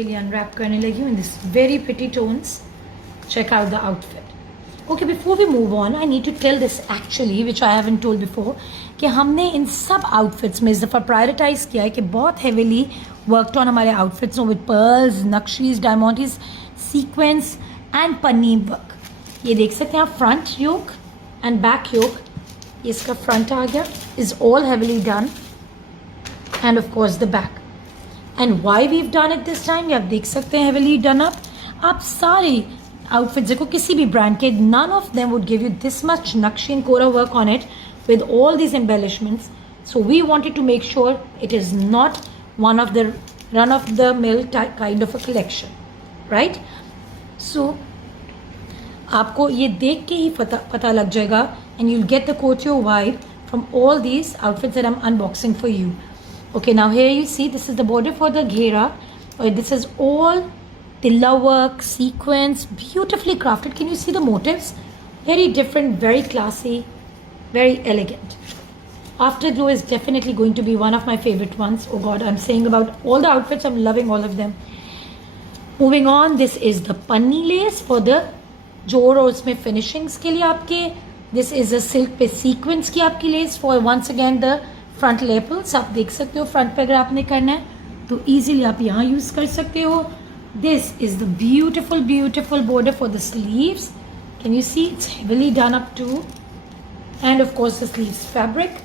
आपके लिए अनरैप करने लगी हूँ in this very pretty tones. Check out the outfit. Okay, before we move on, I need to tell this actually, which I haven't told before, कि हमने इन सब outfits में इस दफ़ा प्रायोरिटाइज किया है कि बहुत हेविली वर्कड ऑन हमारे आउटफिट्स हो विद पर्ल्स, नक्शीज, डायमंड्स, सीक्वेंस एंड पन्नी वर्क. ये देख सकते हैं आप, front yoke and back yoke, ये इसका फ्रंट आ गया, is all heavily done, and of course the back. And why we have done it this time, ये आप देख सकते हैं हेविली डन अप. आप सारे आउटफिट्स देखो किसी भी ब्रांड के, none of them would give you this much Nakshi and Kora work on it with all these embellishments. So we wanted to make sure it is not one of the run-of-the-mill kind of a collection, right? So आपको ये देख के ही पता लग जाएगा, and you'll get the couture vibe from all these outfits that I'm unboxing for you. Okay, now here you see this is the border for the ghera. This is all tilla work, sequence, beautifully crafted. Can you see the motifs? Very different, very classy, very elegant. Afterglow is definitely going to be one of my favorite ones. Oh God, I'm saying about all the outfits, I'm loving all of them. Moving on, this is the panni lace for the जोड़ और उसमें finishings के लिए आपके. This is a silk पे sequence की आपकी lace for once again the front lapels. आप देख सकते हो फ्रंट पे अगर आपने करना है तो easily आप यहाँ यूज़ कर सकते हो. This is the beautiful, beautiful border for the sleeves. Can you see? It's heavily done up too. And of course the sleeves fabric.